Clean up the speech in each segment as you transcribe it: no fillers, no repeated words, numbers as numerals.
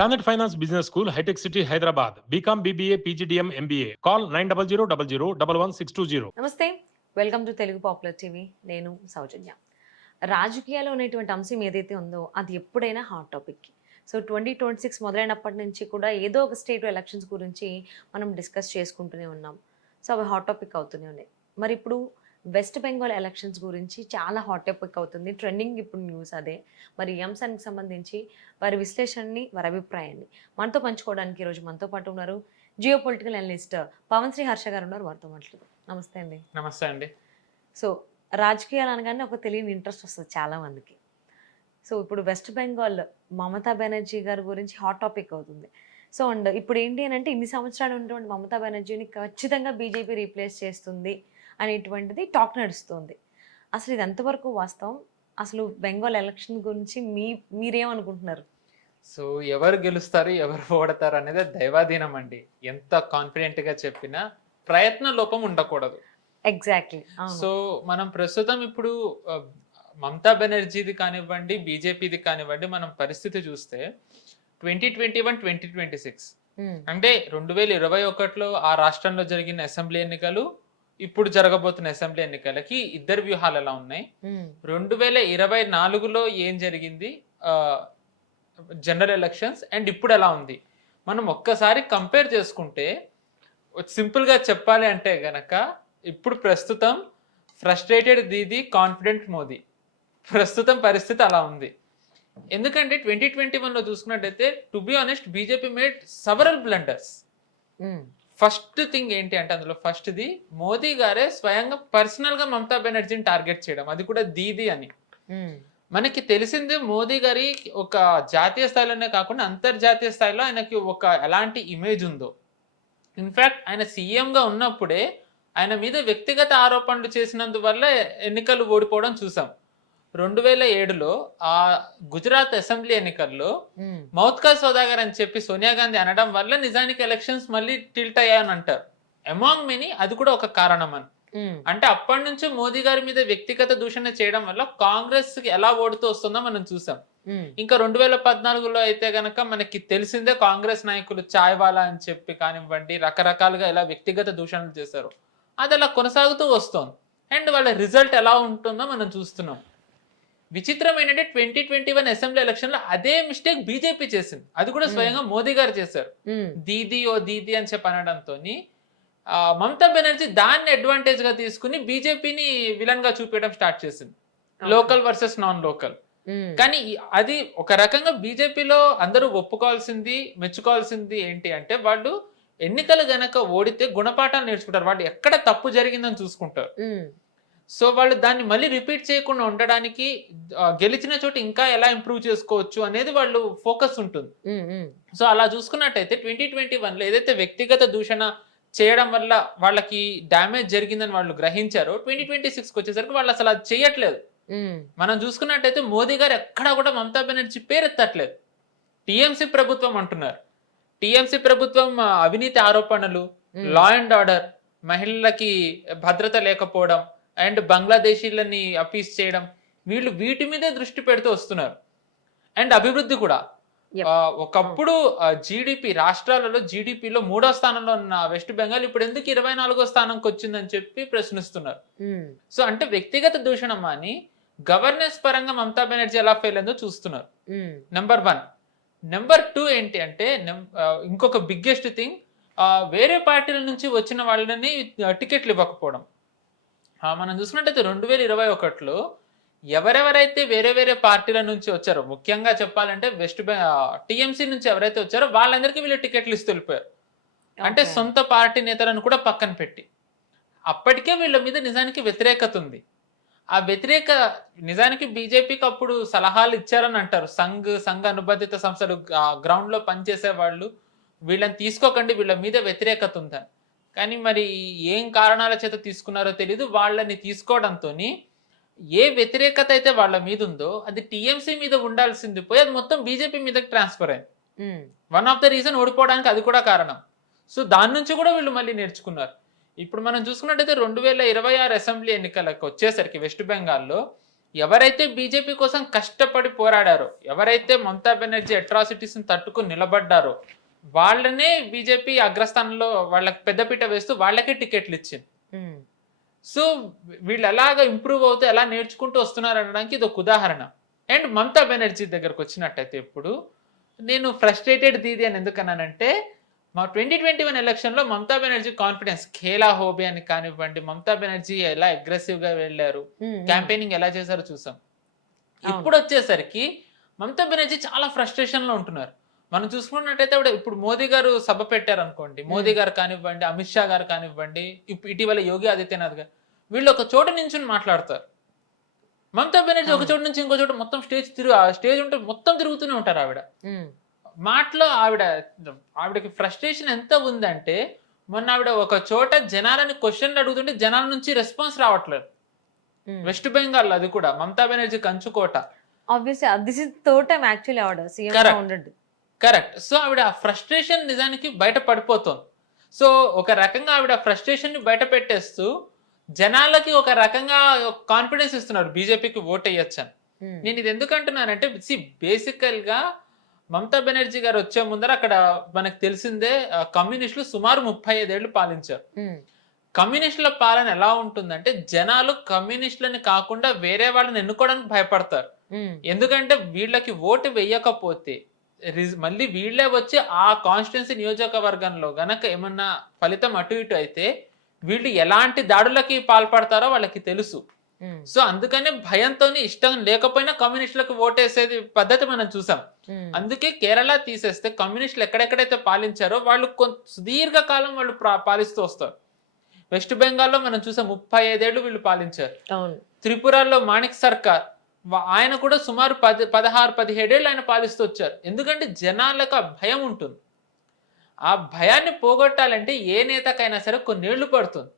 Planet Finance Business School, High-Tech City, Hyderabad. BCom, BBA, PGDM, MBA. Call 9000 నమస్తే, welcome to Telugu popular TV. నేను సౌజన్య. రాజకీయాల్లో ఉన్నటువంటి అంశం ఏదైతే ఉందో అది ఎప్పుడైనా హాట్ టాపిక్. సో 2026 మొదలైనప్పటి నుంచి కూడా ఏదో ఒక స్టేట్ ఎలక్షన్స్ గురించి మనం డిస్కస్ చేసుకుంటూనే ఉన్నాం. సో అవి హాట్ టాపిక్ అవుతూనే ఉన్నాయి. మరి ఇప్పుడు వెస్ట్ బెంగాల్ ఎలక్షన్స్ గురించి చాలా హాట్ టాపిక్ అవుతుంది. ట్రెండింగ్ ఇప్పుడు న్యూస్ అదే. మరి ఈ అంశానికి సంబంధించి వారి విశ్లేషణని, వారి అభిప్రాయాన్ని మనతో పంచుకోవడానికి ఈరోజు మనతో పాటు ఉన్నారు geopolitical analyst Pavan Shri Harsha గారు ఉన్నారు. వారితో మాట్లాడదాం. నమస్తే అండి. నమస్తే అండి. సో రాజకీయాలు అనగానే ఒక తెలియని ఇంట్రెస్ట్ వస్తుంది చాలా మందికి. సో ఇప్పుడు వెస్ట్ బెంగాల్ మమతా బెనర్జీ గారి గురించి హాట్ టాపిక్ అవుతుంది. సో అండ్ ఇప్పుడు ఏంటి అని అంటే ఇన్ని సంవత్సరాలు ఉన్నటువంటి మమతా బెనర్జీని ఖచ్చితంగా బీజేపీ రీప్లేస్ చేస్తుంది అనేటువంటిది టాక్ నడుస్తుంది. అసలు ఇది ఎంతవరకు వాస్తవం? అసలు బెంగాల్ ఎలక్షన్ గురించి మీరేమనుకుంటున్నారు? సో ఎవరు గెలుస్తారు, ఎవరు ఓడతారు అనేది దైవాధీనం అండి. ఎంత కాన్ఫిడెంట్ గా చెప్పినా ప్రయత్న లోపం ఉండకూడదు. ఎగ్జాక్ట్లీ. సో మనం ప్రస్తుతం ఇప్పుడు మమతా బెనర్జీది కానివ్వండి, బీజేపీది కానివ్వండి, మనం పరిస్థితి చూస్తే 2021, 2026 అంటే 2021లో ఆ రాష్ట్రంలో జరిగిన అసెంబ్లీ ఎన్నికలు, ఇప్పుడు జరగబోతున్న అసెంబ్లీ ఎన్నికలకి ఇద్దరు వ్యూహాలు ఎలా ఉన్నాయి, 2024లో ఏం జరిగింది జనరల్ ఎలక్షన్స్ అండ్ ఇప్పుడు ఎలా ఉంది, మనం ఒక్కసారి కంపేర్ చేసుకుంటే సింపుల్ గా చెప్పాలి అంటే గనక ఇప్పుడు ప్రస్తుతం ఫ్రస్ట్రేటెడ్ దీది, కాన్ఫిడెంట్ మోదీ. ప్రస్తుతం పరిస్థితి అలా ఉంది. ఎందుకంటే 2021లో చూసుకున్నట్టయితే to be honest BJP made several blunders. First thing ఏంటి అంటే అందులో ఫస్ట్ది మోదీ గారే స్వయంగా పర్సనల్ గా మమతా బెనర్జీని టార్గెట్ చేయడం, అది కూడా దీది అని. మనకి తెలిసిందే మోదీ గారి ఒక జాతీయ స్థాయిలోనే కాకుండా అంతర్జాతీయ స్థాయిలో ఆయనకి ఒక ఎలాంటి ఇమేజ్ ఉందో. ఇన్ఫాక్ట్ ఆయన సీఎంగా ఉన్నప్పుడే ఆయన మీద వ్యక్తిగత ఆరోపణలు చేసినందువల్ల ఎన్నికలు ఓడిపోవడం చూసాం. 2007లో ఆ గుజరాత్ అసెంబ్లీ ఎన్నికల్లో మౌత్కా సోదాగర్ అని చెప్పి సోనియా గాంధీ అనడం వల్ల నిజానికి ఎలక్షన్స్ మళ్ళీ టిల్ట్ అయ్యాయని అంటారు. అమాంగ్ మెనీ అది కూడా ఒక కారణం అని. అంటే అప్పటి నుంచి మోదీ గారి మీద వ్యక్తిగత దూషణ చేయడం వల్ల కాంగ్రెస్ కి ఎలా ఓడుతూ వస్తుందో మనం చూసాం. ఇంకా 2014లో అయితే గనక మనకి తెలిసిందే కాంగ్రెస్ నాయకులు చాయ్ వాలా అని చెప్పి కానివ్వండి రకరకాలుగా ఎలా వ్యక్తిగత దూషణలు చేశారు. అది అలా కొనసాగుతూ వస్తుంది అండ్ వాళ్ళ రిజల్ట్ ఎలా ఉంటుందో మనం చూస్తున్నాం. విచిత్రం ఏంటంటే 2021 అసెంబ్లీ ఎలక్షన్ లో అదే మిస్టేక్ బీజేపీ చేసింది. అది కూడా స్వయంగా మోదీ గారు చేశారు. దీదీ ఓ దీదీ అని చెప్పి అనడంతో మమతా బెనర్జీ దాన్ని అడ్వాంటేజ్ గా తీసుకుని బీజేపీని విలన్ గా చూపించడం స్టార్ట్ చేసింది, లోకల్ వర్సెస్ నాన్ లోకల్. కానీ అది ఒక రకంగా బీజేపీలో అందరూ ఒప్పుకోవాల్సింది, మెచ్చుకోవాల్సింది ఏంటి అంటే వాళ్ళు ఎన్నికలు గనక ఓడితే గుణపాఠాలు నేర్చుకుంటారు, వాళ్ళు ఎక్కడ తప్పు జరిగిందని చూసుకుంటారు. సో వాళ్ళు దాన్ని మళ్ళీ రిపీట్ చేయకుండా ఉండడానికి గెలిచిన చోట ఇంకా ఎలా ఇంప్రూవ్ చేసుకోవచ్చు అనేది వాళ్ళు ఫోకస్ ఉంటుంది. సో అలా చూసుకున్నట్టయితే 2021లో ఏదైతే వ్యక్తిగత దూషణ చేయడం వల్ల వాళ్ళకి డ్యామేజ్ జరిగిందని వాళ్ళు గ్రహించారో 2026కి వచ్చేసరికి వాళ్ళు అసలు అది చేయట్లేదు. మనం చూసుకున్నట్టయితే మోదీ గారు ఎక్కడా కూడా మమతా బెనర్జీ పేరెత్తట్లేదు. టీఎంసీ ప్రభుత్వం అంటున్నారు. టీఎంసీ ప్రభుత్వం అవినీతి ఆరోపణలు, లా అండ్ ఆర్డర్, మహిళలకి భద్రత లేకపోవడం అండ్ బంగ్లాదేశీలని అపీస్ చేయడం, వీళ్ళు వీటి మీదే దృష్టి పెడుతూ వస్తున్నారు. అండ్ అభివృద్ధి కూడా ఒకప్పుడు జీడిపి రాష్ట్రాలలో జీడిపిలో 3వ స్థానంలో ఉన్న వెస్ట్ బెంగాల్ ఇప్పుడు ఎందుకు 24వ స్థానంకి వచ్చిందని చెప్పి ప్రశ్నిస్తున్నారు. సో అంటే వ్యక్తిగత దూషణం అని గవర్నెన్స్ పరంగా మమతా బెనర్జీ ఎలా ఫెయిల్ అయిందో చూస్తున్నారు. నెంబర్ 1. నెంబర్ 2 ఏంటి అంటే ఇంకొక బిగ్గెస్ట్ థింగ్, వేరే పార్టీల నుంచి వచ్చిన వాళ్ళని టికెట్లు ఇవ్వకపోవడం. మనం చూసుకున్నట్టయితే 2021లో ఎవరెవరైతే వేరే వేరే పార్టీల నుంచి వచ్చారో, ముఖ్యంగా చెప్పాలంటే టీఎంసీ నుంచి ఎవరైతే వచ్చారో వాళ్ళందరికీ వీళ్ళు టికెట్లు ఇస్తూ వెళ్ళిపోయారు. అంటే సొంత పార్టీ నేతలను కూడా పక్కన పెట్టి. అప్పటికే వీళ్ళ మీద నిజానికి వ్యతిరేకత ఉంది. ఆ వ్యతిరేక నిజానికి బీజేపీకి అప్పుడు సలహాలు ఇచ్చారని అంటారు. సంఘ అనుబంధిత సంస్థలు గ్రౌండ్ లో పనిచేసే వాళ్ళు వీళ్ళని తీసుకోకండి, వీళ్ళ మీద వ్యతిరేకత ఉందని. కానీ మరి ఏం కారణాల చేత తీసుకున్నారో తెలీదు. వాళ్ళని తీసుకోవడంతో ఏ వ్యతిరేకత అయితే వాళ్ళ మీద ఉందో అది టీఎంసీ మీద ఉండాల్సింది పోయి అది మొత్తం బీజేపీ మీదకి ట్రాన్స్ఫర్ అయింది. వన్ ఆఫ్ ద రీజన్ ఓడిపోవడానికి అది కూడా కారణం. సో దాని నుంచి కూడా వీళ్ళు మళ్ళీ నేర్చుకున్నారు. ఇప్పుడు మనం చూసుకున్నట్టయితే 2026 అసెంబ్లీ ఎన్నికలకు వచ్చేసరికి వెస్ట్ బెంగాల్లో ఎవరైతే బీజేపీ కోసం కష్టపడి పోరాడారో, ఎవరైతే మమతా బెనర్జీ అట్రాసిటీస్ ని తట్టుకుని నిలబడ్డారో వాళ్ళనే బీజేపీ అగ్రస్థానంలో వాళ్ళకి పెద్దపీట వేస్తూ వాళ్ళకే టికెట్లు ఇచ్చింది. సో వీళ్ళు ఎలాగ ఇంప్రూవ్ అవుతూ ఎలా నేర్చుకుంటూ వస్తున్నారు అనడానికి ఇది ఒక ఉదాహరణ. అండ్ మమతా బెనర్జీ దగ్గరకు వచ్చినట్టయితే ఇప్పుడు నేను ఫ్రస్ట్రేటెడ్ దీది అని ఎందుకన్నానంటే, మా 2021 ఎలక్షన్లో మమతా బెనర్జీ కాన్ఫిడెన్స్, ఖేలా హోబే అని కానివ్వండి, మమతా బెనర్జీ ఎలా అగ్రెసివ్ గా వెళ్ళారు, క్యాంపెయినింగ్ ఎలా చేశారో చూసాం. ఇప్పుడు వచ్చేసరికి మమతా బెనర్జీ చాలా ఫ్రస్ట్రేషన్ లో ఉంటున్నారు. మనం చూసుకున్నట్టయితే ఇప్పుడు మోదీ గారు సభ పెట్టారు అనుకోండి, మోదీ గారు కానివ్వండి, అమిత్ షా గారు కానివ్వండి, ఇటీవల యోగి ఆదిత్యనాథ్ గారు, వీళ్ళు ఒక చోట నుంచి మాట్లాడతారు. మమతా బెనర్జీ ఒక చోట నుంచి ఇంకో చోట మొత్తం స్టేజ్ ఉంటే మొత్తం తిరుగుతూనే ఉంటారు. ఆవిడ మాటలో ఆవిడకి ఫ్రస్ట్రేషన్ ఎంత ఉందంటే, మొన్న ఆవిడ ఒక చోట జనాలని క్వశ్చన్లు అడుగుతుంటే జనాల నుంచి రెస్పాన్స్ రావట్లేదు. వెస్ట్ బెంగాల్, అది కూడా మమతా బెనర్జీ కంచుకోట. కరెక్ట్. సో ఆవిడ ఫ్రస్ట్రేషన్ నిజానికి బయట పడిపోతుంది. సో ఒక రకంగా ఆవిడ ఫ్రస్ట్రేషన్ ని బయట పెట్టేస్తూ జనాలకి ఒక రకంగా కాన్ఫిడెన్స్ ఇస్తున్నారు బీజేపీకి ఓట్ వేయొచ్చని. నేను ఇది ఎందుకు అంటున్నానంటే, బేసికల్ గా మమతా బెనర్జీ గారు వచ్చే ముందర అక్కడ మనకు తెలిసిందే కమ్యూనిస్టులు సుమారు 35 ఏళ్ళు పాలించారు. కమ్యూనిస్టుల పాలన ఎలా ఉంటుందంటే, జనాలు కమ్యూనిస్టులని కాకుండా వేరే వాళ్ళని ఎన్నుకోవడానికి భయపడతారు. ఎందుకంటే వీళ్ళకి ఓటు వేయకపోతే మళ్ళీ వీళ్ళే వచ్చి ఆ కాన్స్టిట్యున్సీ నియోజకవర్గంలో గనక ఏమన్నా ఫలితం అటు ఇటు అయితే వీళ్ళు ఎలాంటి దాడులకి పాల్పడతారో వాళ్ళకి తెలుసు. సో అందుకనే భయంతో, ఇష్టం లేకపోయినా కమ్యూనిస్టులకు ఓటేసేది పద్ధతి మనం చూసాం. అందుకే కేరళ తీసేస్తే కమ్యూనిస్టులు ఎక్కడెక్కడైతే పాలించారో వాళ్ళు సుదీర్ఘకాలం వాళ్ళు పాలిస్తూ వస్తారు. వెస్ట్ బెంగాల్లో మనం చూసాం 35 ఏళ్ళు వీళ్ళు పాలించారు. త్రిపురలో మాణిక్ సర్కార్, ఆయన కూడా సుమారు 16-17 ఏళ్ళు ఆయన పాలిస్తూ వచ్చారు. ఎందుకంటే జనాలకు ఆ భయం ఉంటుంది. ఆ భయాన్ని పోగొట్టాలంటే ఏ నేతకైనా సరే కొన్నేళ్లు పడుతుంది.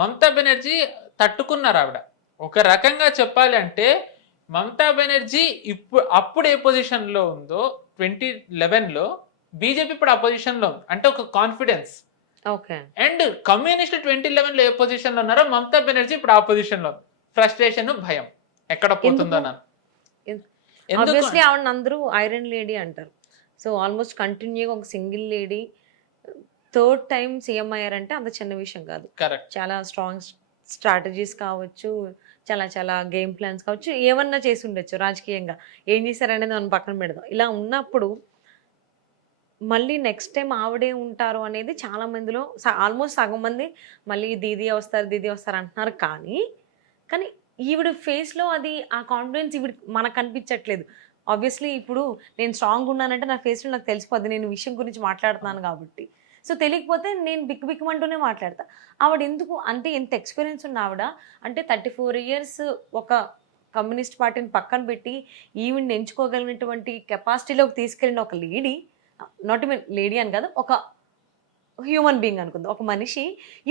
మమతా బెనర్జీ తట్టుకున్నారు. ఆవిడ ఒక రకంగా చెప్పాలి అంటే, మమతా బెనర్జీ అప్పుడు ఏ పొజిషన్ లో ఉందో 2011లో, బీజేపీ ఇప్పుడు ఆ పొజిషన్ లో ఉంది. అంటే ఒక కాన్ఫిడెన్స్. అండ్ కమ్యూనిస్ట్ 2011లో ఏ పొజిషన్ లో ఉన్నారో మమతా బెనర్జీ ఇప్పుడు ఆ పొజిషన్ లో. ఫ్రస్ట్రేషన్, భయం ఎక్కడ పోతుందో. ఆవిడ అందరూ ఐరన్ లేడీ అంటారు. సో ఆల్మోస్ట్ కంటిన్యూగా ఒక single lady 3rd time CM అయ్యారంటే అంత చిన్న విషయం కాదు. చాలా స్ట్రాంగ్ స్ట్రాటజీస్ కావచ్చు, చాలా గేమ్ ప్లాన్స్ కావచ్చు, ఏమన్నా చేసి ఉండొచ్చు. రాజకీయంగా ఏం చేశారనేది మనం పక్కన పెడదాం. ఇలా ఉన్నప్పుడు మళ్ళీ నెక్స్ట్ టైం ఆవిడే ఉంటారు అనేది చాలా మందిలో ఆల్మోస్ట్ సగం మంది మళ్ళీ దీదీ వస్తారు అంటున్నారు. కానీ ఈవిడ ఫేస్లో అది ఆ కాన్ఫిడెన్స్ ఈవిడ మనకు కనిపించట్లేదు. ఆబ్వియస్లీ ఇప్పుడు నేను స్ట్రాంగ్ ఉన్నానంటే నా ఫేస్లో నాకు తెలిసిపోద్ది, నేను విషయం గురించి మాట్లాడుతున్నాను కాబట్టి. సో తెలియకపోతే నేను బిక్కుమంటూనే మాట్లాడతా. ఆవిడ ఎందుకు అంటే ఎంత ఎక్స్పీరియన్స్ ఉన్న ఆవిడ అంటే 34 ఇయర్స్ ఒక కమ్యూనిస్ట్ పార్టీని పక్కన పెట్టి ఈవిడ్ని ఎంచుకోగలిగినటువంటి కెపాసిటీలోకి తీసుకెళ్ళిన ఒక లేడీ, నాట్ ఈవెన్ లేడీ అని కాదు, ఒక హ్యూమన్ బీయింగ్ అనుకుంది, ఒక మనిషి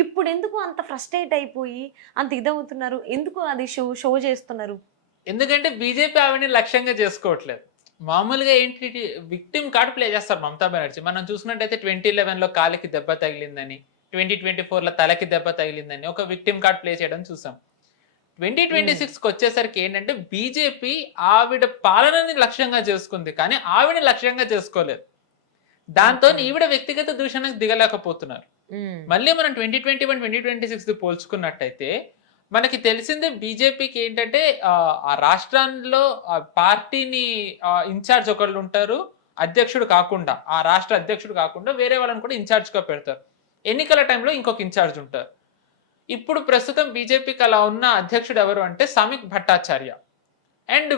ఇప్పుడు ఎందుకు అంత ఫ్రస్ట్రేట్ అయిపోయి అంత ఇదవుతున్నారు? ఎందుకు అది షో చేస్తున్నారు? ఎందుకంటే బీజేపీ ఆవిడని లక్ష్యంగా చేసుకోవట్లేదు. మామూలుగా ఏంటి, విక్టిమ్ కార్డ్ ప్లే చేస్తారు మమతా బెనర్జీ. మనం చూసినట్టయితే 2011లో కాలికి దెబ్బ తగిలిందని, 2024లో తలకి దెబ్బ తగిలిందని ఒక విక్టిమ్ కార్డ్ ప్లే చేయడం చూసాం. 2026కి వచ్చేసరికి ఏంటంటే బీజేపీ ఆవిడ పాలనని లక్ష్యంగా చేసుకుంది, కానీ ఆవిడని లక్ష్యంగా చేసుకోలేదు. దాంతో ఈవిడ వ్యక్తిగత దూషణకు దిగలేకపోతున్నారు. మళ్ళీ మనం 2021, 2026 పోల్చుకున్నట్టయితే మనకి తెలిసిందే బీజేపీకి ఏంటంటే ఆ రాష్ట్రంలో పార్టీని ఇన్ఛార్జ్ ఒకళ్ళు ఉంటారు, అధ్యక్షుడు కాకుండా, ఆ రాష్ట్ర అధ్యక్షుడు కాకుండా వేరే వాళ్ళని కూడా ఇన్ఛార్జ్గా పెడతారు. ఎన్నికల టైంలో ఇంకొక ఇన్ఛార్జ్ ఉంటారు. ఇప్పుడు ప్రస్తుతం బీజేపీకి అలా ఉన్న అధ్యక్షుడు ఎవరు అంటే సమీక్ భట్టాచార్య. అండ్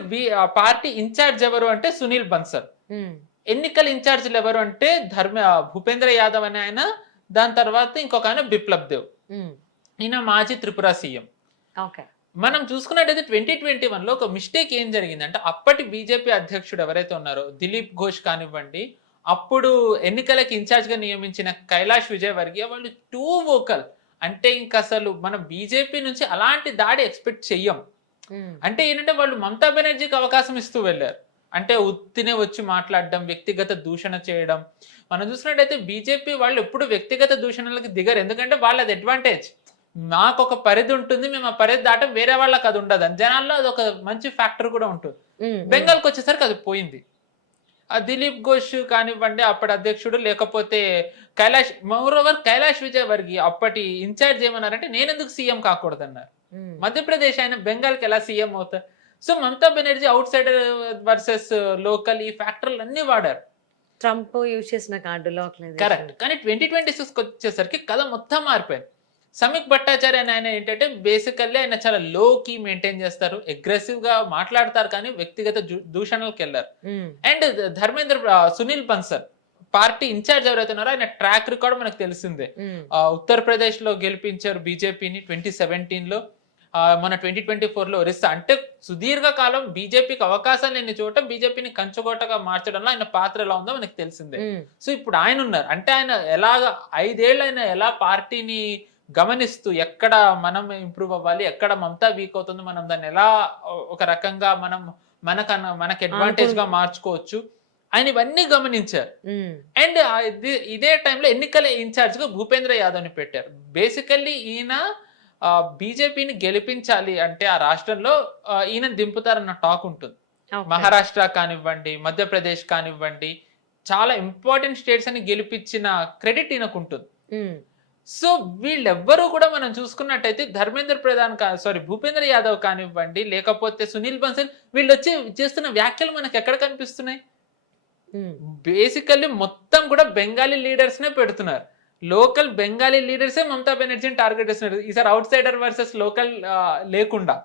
పార్టీ ఇన్ఛార్జ్ ఎవరు అంటే సునీల్ బన్సల్. ఎన్నికల ఇన్ఛార్జీలు ఎవరు అంటే భూపేంద్ర యాదవ్ అనే ఆయన, దాని తర్వాత ఇంకొక ఆయన బిప్లబ్ దేవ్, ఈయన మాజీ త్రిపుర సీఎం. మనం చూసుకున్నట్టయితే 2021లో ఒక మిస్టేక్ ఏం జరిగిందంటే, అప్పటి బీజేపీ అధ్యక్షుడు ఎవరైతే ఉన్నారో దిలీప్ ఘోష్ కానివ్వండి, అప్పుడు ఎన్నికలకు ఇన్ఛార్జ్ గా నియమించిన కైలాష్ విజయవర్గీయ, వాళ్ళు టూ వోకల్. అంటే ఇంకా అసలు మన బీజేపీ నుంచి అలాంటి దాడి ఎక్స్పెక్ట్ చెయ్యం. అంటే ఏంటంటే వాళ్ళు మమతా బెనర్జీకి అవకాశం ఇస్తూ వెళ్ళారు. అంటే ఉత్తినే వచ్చి మాట్లాడడం, వ్యక్తిగత దూషణ చేయడం. మనం చూసినట్టయితే బీజేపీ వాళ్ళు ఎప్పుడు వ్యక్తిగత దూషణలకు దిగరు, ఎందుకంటే వాళ్ళది అడ్వాంటేజ్. మాకు ఒక పరిధి ఉంటుంది, మేము ఆ పరిధి దాటం, వేరే వాళ్ళకి అది ఉండదు అని జనాల్లో అది ఒక మంచి ఫ్యాక్టర్ కూడా ఉంటుంది. బెంగాల్కి వచ్చేసరికి అది పోయింది. ఆ దిలీప్ ఘోష్ కానివ్వండి అప్పటి అధ్యక్షుడు, లేకపోతే కైలాష్ విజయవర్గీయ అప్పటి ఇన్ఛార్జ్ ఏమన్నారంటే నేను ఎందుకు సీఎం కాకూడదు అన్నారు. మధ్యప్రదేశ్ ఆయన బెంగాల్కి ఎలా సీఎం అవుతారు? So Mamata Banerjee out cider versus local ఈ ఫ్యాక్టర్లు అన్ని వాడారు. ట్రంప్ యూజ్ చేసిన కార్డులో కరెక్ట్. కానీ 2026 వచ్చేసరికి కథ మొత్తం మారిపోయింది. సమీక్ భట్టాచార్య అని ఆయన ఏంటంటే బేసికల్లీ ఆయన చాలా లో కీ మెయింటైన్ చేస్తారు, అగ్రెసివ్ గా మాట్లాడతారు, కానీ వ్యక్తిగత దూషణలకు వెళ్ళారు. And Sunil Bansal party in charge ఎవరైతే ఉన్నారో ఆయన ట్రాక్ రికార్డ్ మనకు తెలిసిందే. ఉత్తరప్రదేశ్ లో గెలిపించారు బీజేపీని 2017 లో, మన 2024 లో ఒరిస్సా. అంటే సుదీర్ఘ కాలం బీజేపీకి అవకాశం లేని చోట బీజేపీని కంచుకోటగా మార్చడంలో ఆయన పాత్ర ఎలా ఉందో మనకు తెలిసిందే. సో ఇప్పుడు ఆయన ఉన్నారు అంటే ఆయన ఎలాగా 5 ఏళ్ళు ఆయన ఎలా పార్టీని గమనిస్తూ ఎక్కడ మనం ఇంప్రూవ్ అవ్వాలి, ఎక్కడ మమతా వీక్ అవుతుంది, మనం దాన్ని ఎలా ఒక రకంగా మనకి అడ్వాంటేజ్ గా మార్చుకోవచ్చు, ఆయన ఇవన్నీ గమనించారు. అండ్ ఇదే టైంలో ఎన్నికల ఇన్ఛార్జ్ గా భూపేంద్ర యాదవ్ ని పెట్టారు. బేసికల్లీ ఈయన బీజేపీని గెలిపించాలి అంటే ఆ రాష్ట్రంలో ఈయన దింపుతారన్న టాక్ ఉంటుంది. మహారాష్ట్ర కానివ్వండి, మధ్యప్రదేశ్ కానివ్వండి, చాలా ఇంపార్టెంట్ స్టేట్స్ అని గెలిపించిన క్రెడిట్ ఈయనకు ఉంటుంది. సో వీళ్ళెవ్వరూ కూడా మనం చూసుకున్నట్టయితే భూపేంద్ర యాదవ్ కానివ్వండి, లేకపోతే సునీల్ బన్సల్, వీళ్ళు వచ్చి చేస్తున్న వ్యాఖ్యలు మనకు ఎక్కడ కనిపిస్తున్నాయి? బేసికల్లీ మొత్తం కూడా బెంగాలీ లీడర్స్ నే పెడుతున్నారు. లోకల్ బెంగాలీ లీడర్సే మమతా బెనర్జీని టార్గెట్ చేస్తున్నారు. ఈసారి అవుట్ సైడర్ వర్సెస్ లోకల్ లేకుండా.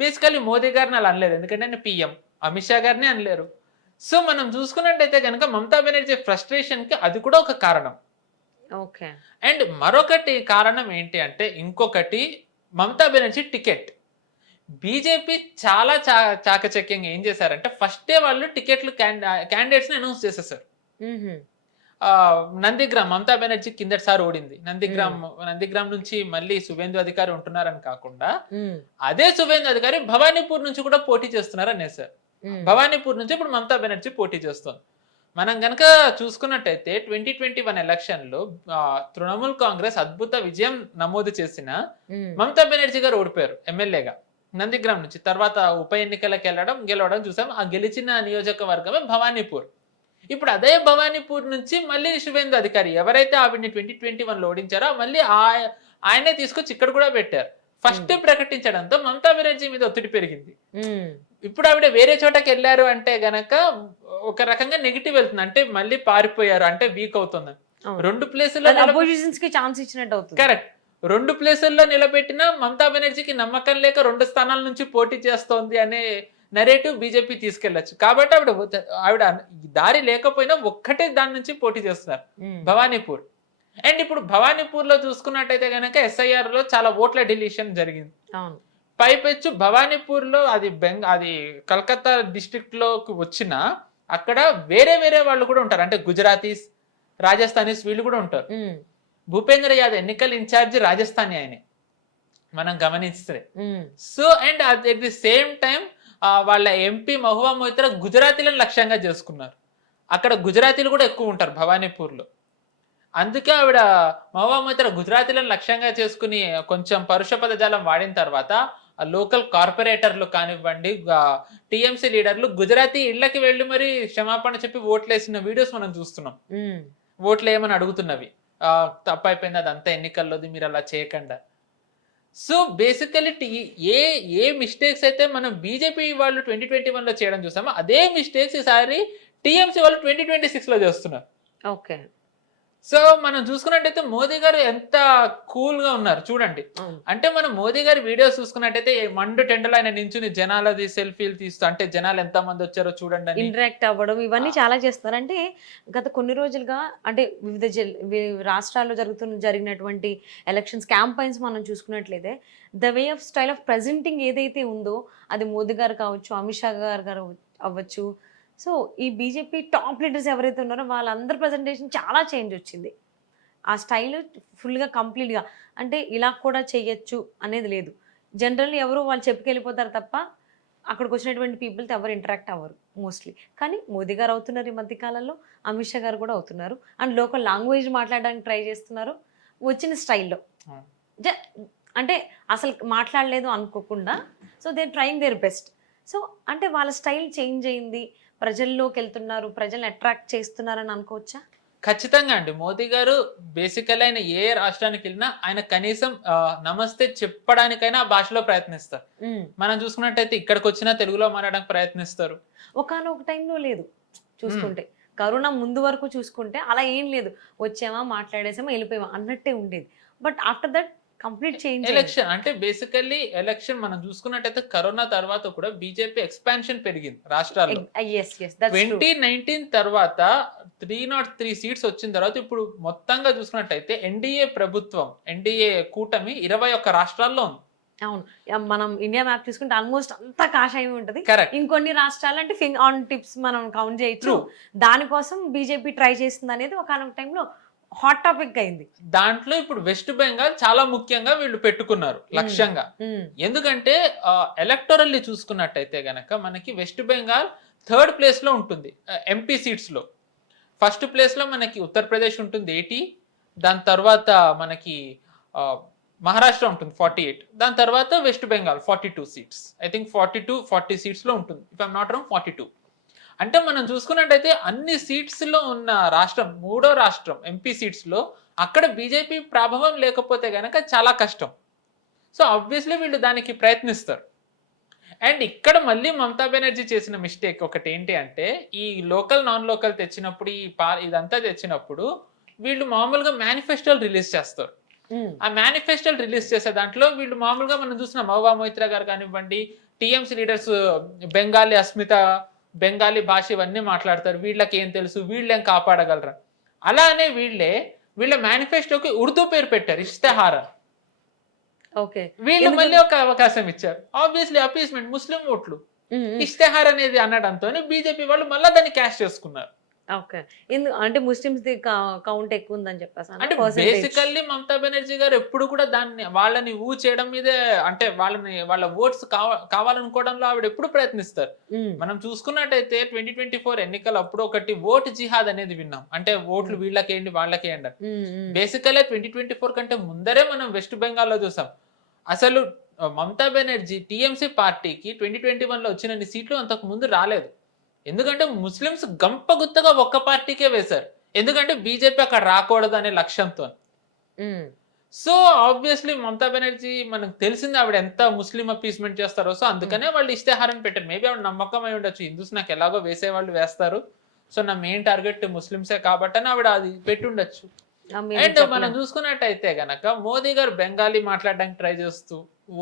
బేసికల్లీ మోదీ గారిని అలా అనలేరు, ఎందుకంటే ఆయన పిఎం. అమిత్ షా గారిని అనలేరు. సో మనం చూసుకున్నట్టయితే కనుక మమతా బెనర్జీ ఫ్రస్ట్రేషన్ కి అది కూడా ఒక కారణం. అండ్ మరొకటి కారణం ఏంటి అంటే, ఇంకొకటి మమతా బెనర్జీ టికెట్. బీజేపీ చాలా చాకచక్యంగా ఏం చేశారంటే ఫస్టే వాళ్ళు టికెట్లు క్యాండిడేట్స్ ని అనౌన్స్ చేసేసారు. నందిగ్రామ్ మమతా బెనర్జీ కిందటిసారి ఓడింది. నందిగ్రామ్ నుంచి మళ్ళీ సువేందు అధికారి ఉంటున్నారని కాకుండా అదే సువేందు అధికారి భవానీపూర్ నుంచి కూడా పోటీ చేస్తున్నారు అనేసారు. భవానీపూర్ నుంచి ఇప్పుడు మమతా బెనర్జీ పోటీ చేస్తుంది. మనం గనక చూసుకున్నట్టయితే 2021 ఎలక్షన్ లో తృణమూల్ కాంగ్రెస్ అద్భుత విజయం నమోదు చేసిన మమతా బెనర్జీ గారు ఓడిపోయారు ఎమ్మెల్యేగా నందిగ్రామ్ నుంచి. తర్వాత ఉప ఎన్నికలకు గెలవడం చూసాం. ఆ గెలిచిన నియోజకవర్గమే భవానీపూర్. ఇప్పుడు అదే భవానీపూర్ నుంచి మళ్ళీ శువేందు అధికారి ఎవరైతే ఆవిడ్ని 2021 లో ఓడించారో మళ్ళీ ఆయనే తీసుకొచ్చి ఇక్కడ కూడా పెట్టారు. ఫస్ట్ ప్రకటించడంతో మమతా బెనర్జీ మీద ఒత్తిడి పెరిగింది. ఇప్పుడు ఆవిడ వేరే చోటకి వెళ్ళారు అంటే గనక ఒక రకంగా నెగిటివ్ వెళ్తుంది, అంటే మళ్ళీ పారిపోయారు అంటే వీక్ అవుతుంది. 2 ప్లేసుల్లో కరెక్ట్ 2 ప్లేసుల్లో నిలబెట్టిన మమతా బెనర్జీకి నమ్మకం లేక 2 స్థానాల నుంచి పోటీ చేస్తోంది అనే నెరేటివ్ బీజేపీ తీసుకెళ్లొచ్చు. కాబట్టి ఆవిడ దారి లేకపోయినా ఒక్కటే దాని నుంచి పోటీ చేస్తున్నారు, భవానీపూర్. అండ్ ఇప్పుడు భవానీపూర్ లో చూసుకున్నట్టయితే కనుక ఎస్ఐఆర్ లో చాలా ఓట్ల డిలీషన్ జరిగింది. పైపెచ్చు భవానీపూర్ లో అది కలకత్తా డిస్ట్రిక్ట్ లోకి వచ్చిన అక్కడ వేరే వాళ్ళు కూడా ఉంటారు, అంటే గుజరాతీస్, రాజస్థానీస్ వీళ్ళు కూడా ఉంటారు. భూపేంద్ర యాదవ్ ఎన్నికల ఇన్ఛార్జ్ రాజస్థానీ ఆయనే మనం గమనిస్తే. So and at the same time వాళ్ళ ఎంపీ మహువా మొయిత్రా గుజరాతీలను లక్ష్యంగా చేసుకున్నారు. అక్కడ గుజరాతీలు కూడా ఎక్కువ ఉంటారు భవానీపూర్ లో. అందుకే ఆవిడ మహువా మొయిత్రా గుజరాతీలను లక్ష్యంగా చేసుకుని కొంచెం పరుష పదజాలం వాడిన తర్వాత లోకల్ కార్పొరేటర్లు కానివ్వండి, టిఎంసీ లీడర్లు గుజరాతీ ఇళ్లకి వెళ్ళి మరి క్షమాపణ చెప్పి ఓట్లేసిన వీడియోస్ మనం చూస్తున్నాం. ఓట్లు ఏమని అడుగుతున్నవి, తప్పైపోయింది అదంతా ఎన్నికల్లోది, మీరు అలా చేయకుండా. సో బేసికలీ ఏ మిస్టేక్స్ అయితే మనం బీజేపీ వాళ్ళు 2021 లో చేయడం చూసామో అదే మిస్టేక్స్ ఈసారి టిఎంసీ వాళ్ళు 2026 లో చేస్తున్నారు. ఓకే. సో మనం చూసుకున్నట్టయితే మోదీ గారు ఎంత కూల్ గా ఉన్నారు చూడండి. అంటే మనం మోదీ గారి వీడియోస్ చూసుకున్నట్టయితే మండు టెండలో ఆయన నించుని జనాలది సెల్ఫీలు తీస్తూ, అంటే జనాలు ఎంత మంది వచ్చారో చూడండి, ఇంటరాక్ట్ అవ్వడం ఇవన్నీ చాలా చేస్తారు. అంటే గత కొన్ని రోజులుగా అంటే వివిధ రాష్ట్రాల్లో జరిగినటువంటి ఎలక్షన్స్ క్యాంపైన్స్ మనం చూసుకున్నట్లయితే the way of style of presenting ఏదైతే ఉందో అది మోదీ గారు కావచ్చు, అమిత్ షా గారు అవ్వచ్చు. సో ఈ బీజేపీ టాప్ లీడర్స్ ఎవరైతే ఉన్నారో వాళ్ళందరి ప్రజెంటేషన్ చాలా చేంజ్ వచ్చింది. ఆ స్టైల్ ఫుల్గా కంప్లీట్గా అంటే ఇలా కూడా చేయొచ్చు అనేది లేదు. జనరల్లీ ఎవరు వాళ్ళు చెప్పుకెళ్ళిపోతారు తప్ప అక్కడికి వచ్చినటువంటి పీపుల్తో ఎవరు ఇంటరాక్ట్ అవ్వరు మోస్ట్లీ. కానీ మోదీ గారు అవుతున్నారు ఈ మధ్యకాలంలో, అమిత్ షా గారు కూడా అవుతున్నారు. అండ్ లోకల్ లాంగ్వేజ్ మాట్లాడడానికి ట్రై చేస్తున్నారు వచ్చిన స్టైల్లో. అంటే అసలు మాట్లాడలేదు అనుకోకుండా, so they trying their best. So అంటే వాళ్ళ స్టైల్ చేంజ్ అయింది, ప్రజల్లోకి వెళ్తున్నారు, ప్రజల్ని అట్రాక్ట్ చేస్తున్నారని అనుకోవచ్చా? ఖచ్చితంగా అండి. మోదీ గారు బేసికల్ ఆయన ఏ రాష్ట్రానికి వెళ్ళినా ఆయన కనీసం నమస్తే చెప్పడానికైనా ఆ భాషలో ప్రయత్నిస్తారు. మనం చూసుకున్నట్టయితే ఇక్కడికి వచ్చినా తెలుగులో మాట్లాడడానికి ప్రయత్నిస్తారు. ఒకానొక టైంలో లేదు చూసుకుంటే, కరోనా ముందు వరకు చూసుకుంటే అలా ఏం లేదు, వచ్చామా మాట్లాడేసామా వెళ్ళిపోయామా అన్నట్టే ఉండేది. But after that complete change. Election అంటే బేసికల్లీ ఎలక్షన్ మనం చూసుకున్నట్టయితే కరోనా తర్వాత కూడా బీజేపీ ఎక్స్పాన్షన్ పెరిగింది రాష్ట్రాల్లో. 2019 తర్వాత 303 సీట్స్ వచ్చిన తర్వాత ఇప్పుడు మొత్తంగా చూసుకున్నట్టయితే ఎన్డీఏ ప్రభుత్వం, ఎన్డీఏ కూటమి 21 రాష్ట్రాల్లో ఉంది. అవును, మనం ఇండియా మ్యాప్ చూసుకుంటే ఆల్మోస్ట్ అంతా కాషాయం ఉంటది. కరెక్ట్. ఇంకొన్ని రాష్ట్రాలు అంటే ఆన్ టిప్స్ మనం కౌంట్ చేయొచ్చు. దానికోసం బీజేపీ ట్రై చేస్తుంది అనేది ఒకనొక టైంలో హాట్ టాపిక్ అయింది. దాంట్లో ఇప్పుడు వెస్ట్ బెంగాల్ చాలా ముఖ్యంగా వీళ్ళు పెట్టుకున్నారు లక్ష్యంగా. ఎందుకంటే ఎలక్టోరల్లీ చూసుకున్నట్టయితే గనక మనకి వెస్ట్ బెంగాల్ 3rd ప్లేస్ లో ఉంటుంది ఎంపీ సీట్స్ లో. ఫస్ట్ ప్లేస్ లో మనకి ఉత్తరప్రదేశ్ ఉంటుంది 80, దాని తర్వాత మనకి మహారాష్ట్ర ఉంటుంది 48, దాని తర్వాత west Bengal 42 seats. I think 40 seats లో ఉంటుంది, ఇఫ్ ఐఎమ్ నాట్ రాంగ్ 42. అంటే మనం చూసుకున్నట్టయితే అన్ని సీట్స్ లో ఉన్న రాష్ట్రం, 3వ రాష్ట్రం ఎంపీ సీట్స్ లో, అక్కడ బీజేపీ ప్రభావం లేకపోతే గనక చాలా కష్టం. సో ఆబ్వియస్లీ వీళ్ళు దానికి ప్రయత్నిస్తారు. అండ్ ఇక్కడ మళ్ళీ మమతా బెనర్జీ చేసిన మిస్టేక్ ఒకటి ఏంటి అంటే, ఈ లోకల్ నాన్ లోకల్ తెచ్చినప్పుడు, ఇదంతా తెచ్చినప్పుడు వీళ్ళు మామూలుగా మేనిఫెస్టోలు రిలీజ్ చేస్తారు. ఆ మేనిఫెస్టోలు రిలీజ్ చేసే దాంట్లో వీళ్ళు మామూలుగా మనం చూసిన మహువా మొయిత్రా గారు కానివ్వండి, టీఎంసీ లీడర్స్ బెంగాలీ అస్మిత, బెంగాలీ భాష ఇవన్నీ మాట్లాడతారు. వీళ్ళకి ఏం తెలుసు, వీళ్ళేం కాపాడగలరా? అలానే వీళ్ళ మేనిఫెస్టోకి ఉర్దూ పేరు పెట్టారు, ఇష్తహార్. ఓకే, వీళ్ళు మళ్ళీ ఒక అవకాశం ఇచ్చారు. ఆబ్వియస్లీ అపీస్మెంట్, ముస్లిం ఓట్లు. ఇష్తహార్ అనేది అనడంతో బీజేపీ వాళ్ళు మళ్ళీ దాన్ని క్యాష్ చేసుకున్నారు. ఓకే, అంటే ముస్లిమ్స్ ది కౌంట్ ఎక్కువ ఉందని చెప్పేసి అంటే బేసికల్లీ మమతా బెనర్జీ గారు ఎప్పుడు కూడా వాళ్ళని చేయడం మీదే, అంటే వాళ్ళ ఓట్స్ కావాలనుకోవడంలో ఆవిడ ఎప్పుడు ప్రయత్నిస్తారు. మనం చూసుకున్నట్టయితే 2024 ఎన్నికలు అప్పుడు ఒకటి ఓట్ జిహాద్ అనేది విన్నాం, అంటే ఓట్లు వీళ్ళకేయండి వాళ్ళకేయండి. బేసికల్లీ 2024 కంటే ముందరే మనం వెస్ట్ బెంగాల్లో చూసాం. అసలు మమతా బెనర్జీ టీఎంసీ పార్టీకి 2021లో వచ్చిన సీట్లు అంతకు ముందు రాలేదు. ఎందుకంటే ముస్లిమ్స్ గంపగుత్తగా ఒక్క పార్టీకే వేశారు, ఎందుకంటే బీజేపీ అక్కడ రాకూడదు అనే లక్ష్యంతో. సో ఆబ్వియస్లీ మమతా బెనర్జీ మనకు తెలిసింది ఆవిడ ఎంత ముస్లిం అపీస్మెంట్ చేస్తారో. సో అందుకనే వాళ్ళు ఇష్తహారం పెట్టారు. మేబీ ఆవిడ నమ్మకం అయి ఉండొచ్చు, హిందూస్ నాకు ఎలాగో వేసేవాళ్ళు వేస్తారు, సో నా మెయిన్ టార్గెట్ ముస్లిమ్సే కాబట్టి ఆవిడ అది పెట్టుండొచ్చు. అండ్ మనం చూసుకున్నట్టయితే గనక మోదీ గారు బెంగాలీ మాట్లాడడానికి ట్రై చేస్తూ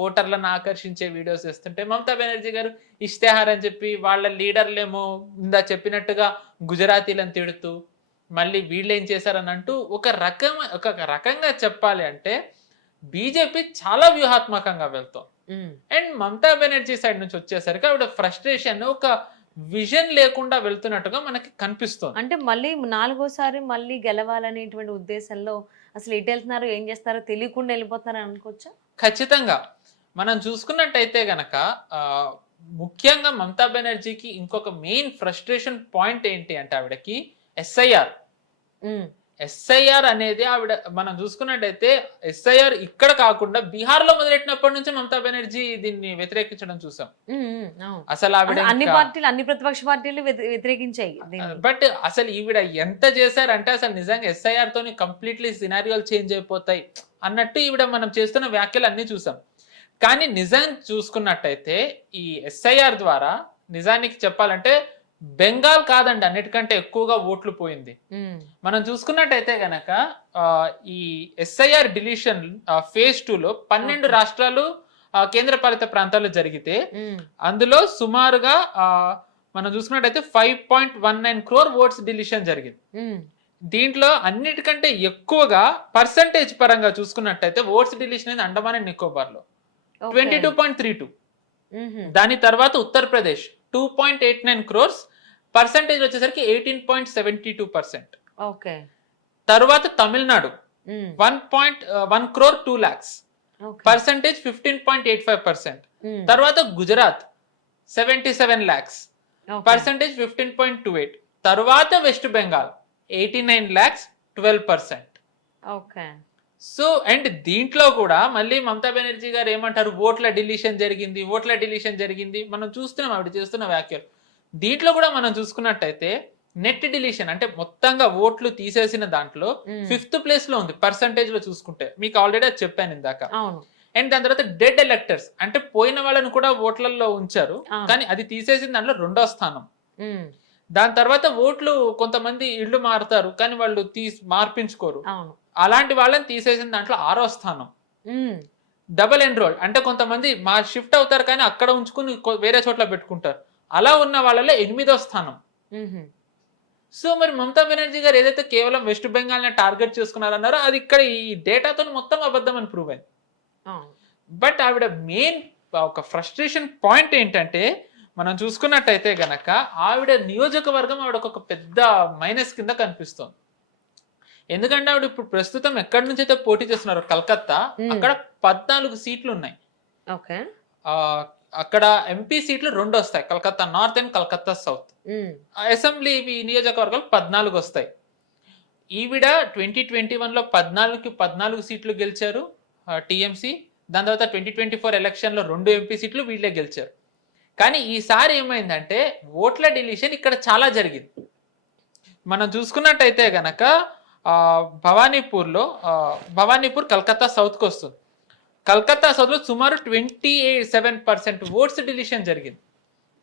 ఓటర్లను ఆకర్షించే వీడియోస్ వేస్తుంటే, మమతా బెనర్జీ గారు ఇష్తహార్ అని చెప్పి వాళ్ళ లీడర్లేమో ఇందా చెప్పినట్టుగా గుజరాతీలను తిడుతూ మళ్ళీ వీళ్ళు ఏం చేశారని అంటూ ఒక రకంగా చెప్పాలి అంటే బీజేపీ చాలా వ్యూహాత్మకంగా వెళ్తాం. అండ్ మమతా బెనర్జీ సైడ్ నుంచి వచ్చేసరికి ఆవిడ ఫ్రస్ట్రేషన్, ఒక విజన్ లేకుండా వెళ్తున్నట్టుగా మనకి కనిపిస్తుంది. అంటే మళ్ళీ 4వసారి మళ్ళీ గెలవాలనేటువంటి ఉద్దేశంలో అసలు ఎటు వెళ్తున్నారో ఏం చేస్తారో తెలియకుండా వెళ్ళిపోతున్నారని అనుకోవచ్చా? ఖచ్చితంగా. మనం చూసుకున్నట్టయితే గనక ముఖ్యంగా మమతా బెనర్జీకి ఇంకొక మెయిన్ ఫ్రస్ట్రేషన్ పాయింట్ ఏంటి అంటే ఆవిడకి ఎస్ఐఆర్ అనేది ఆవిడ మనం చూసుకున్నట్టయితే ఎస్ఐఆర్ ఇక్కడ కాకుండా బీహార్ లో మొదలెట్టినప్పటి నుంచి మమతా బెనర్జీ దీన్ని వ్యతిరేకించడం చూసాం. అసలు ఆవిడ అన్ని ప్రతిపక్ష పార్టీలు వ్యతిరేకించాయి. బట్ అసలు ఈవిడ ఎంత చేశారంటే అసలు నిజంగా ఎస్ఐఆర్ తోని కంప్లీట్లీ సినారియోలు చేంజ్ అయిపోతాయి అన్నట్టు ఈవిడ మనం చేస్తున్న వ్యాఖ్యలు అన్ని చూసాం. కానీ నిజం చూసుకున్నట్టయితే ఈ ఎస్ఐఆర్ ద్వారా నిజానికి చెప్పాలంటే బెంగాల్ కాదండి అన్నిటికంటే ఎక్కువగా ఓట్లు పోయింది. మనం చూసుకున్నట్టయితే గనక ఈ ఎస్ఐఆర్ డిలీషన్ ఫేజ్ 2లో 12 రాష్ట్రాలు కేంద్రపాలిత ప్రాంతాల్లో జరిగితే అందులో సుమారుగా మనం చూసుకున్నట్టయితే 5.19 crore ఓట్స్ డిలీషన్ జరిగింది. దీంట్లో అన్నిటికంటే ఎక్కువగా పర్సంటేజ్ పరంగా చూసుకున్నట్టయితే ఓట్స్ డిలీషన్ అనేది అండమాన్ అండ్ నికోబార్ లో 22.32. దాని తర్వాత ఉత్తరప్రదేశ్ 2.89 crores, పర్సంటేజ్ వచ్చేసరికి 18.72%. ఓకే. తర్వాత తమిళనాడు 1.1 crore 2 lakhs, పర్సంటేజ్ 15.85%. తర్వాత గుజరాత్ 77 lakhs, పర్సంటేజ్ 15.28. తర్వాత west Bengal 89 lakhs 12%. Okay. So and దీంట్లో కూడా మళ్ళీ మమతా బెనర్జీ గారు ఏమంటారు, ఓట్ల డిలీషన్ జరిగింది. మనం చూస్తున్నాం ఆవిడ చేస్తున్న వ్యాఖ్యలు. దీంట్లో కూడా మనం చూసుకున్నట్టయితే నెట్ డిలీషన్ అంటే మొత్తంగా ఓట్లు తీసేసిన దాంట్లో 5th ప్లేస్ లో ఉంది పర్సంటేజ్ లో చూసుకుంటే. మీకు ఆల్రెడీ అది చెప్పాను ఇందాక. అండ్ దాని తర్వాత డెడ్ ఎలక్టర్స్ అంటే పోయిన వాళ్ళని కూడా ఓట్లలో ఉంచారు, కానీ అది తీసేసిన దాంట్లో 2వ స్థానం. దాని తర్వాత ఓట్లు కొంతమంది ఇళ్ళు మారుతారు కానీ వాళ్ళు మార్పించుకోరు, అలాంటి వాళ్ళని తీసేసిన దాంట్లో 6వ స్థానం. డబుల్ ఎన్రోల్ అంటే కొంతమంది షిఫ్ట్ అవుతారు కానీ అక్కడ ఉంచుకుని వేరే చోట్ల పెట్టుకుంటారు, అలా ఉన్న వాళ్ళలో 8వ స్థానం. సో మరి మమతా బెనర్జీ గారు ఏదైతే కేవలం వెస్ట్ బెంగాల్ ని టార్గెట్ చేసుకున్నారన్నారో అది ఇక్కడ ఈ డేటాతో మొత్తం అబద్ధం అని ప్రూవ్ అయింది. బట్ ఆవిడ మెయిన్ ఒక ఫ్రస్ట్రేషన్ పాయింట్ ఏంటంటే మనం చూసుకున్నట్టయితే గనక ఆవిడ నియోజకవర్గం ఆవిడ ఒక పెద్ద మైనస్ కింద కనిపిస్తోంది. ఎందుకంటే ఆవిడ ఇప్పుడు ప్రస్తుతం ఎక్కడి నుంచి అయితే పోటీ చేస్తున్నారు కలకత్తా, అక్కడ 14 సీట్లు ఉన్నాయి. అక్కడ ఎంపీ సీట్లు 2 వస్తాయి, Calcutta north and Calcutta south. Assembly నియోజకవర్గాలు 14 వస్తాయి. ఈవిడ 2021లో 14 సీట్లు గెలిచారు టీఎంసీ. దాని తర్వాత 2024 ఎలక్షన్ లో 2 ఎంపీ సీట్లు వీళ్ళే గెలిచారు. కానీ ఈసారి ఏమైందంటే ఓట్ల డిలీషన్ ఇక్కడ చాలా జరిగింది. మనం చూసుకున్నట్టయితే గనక భవానీపూర్ కలకత్తా సౌత్ కు వస్తుంది. కలకత్తా సౌత్ లో సుమారు 27% ఓట్స్ డిలీషన్ జరిగింది.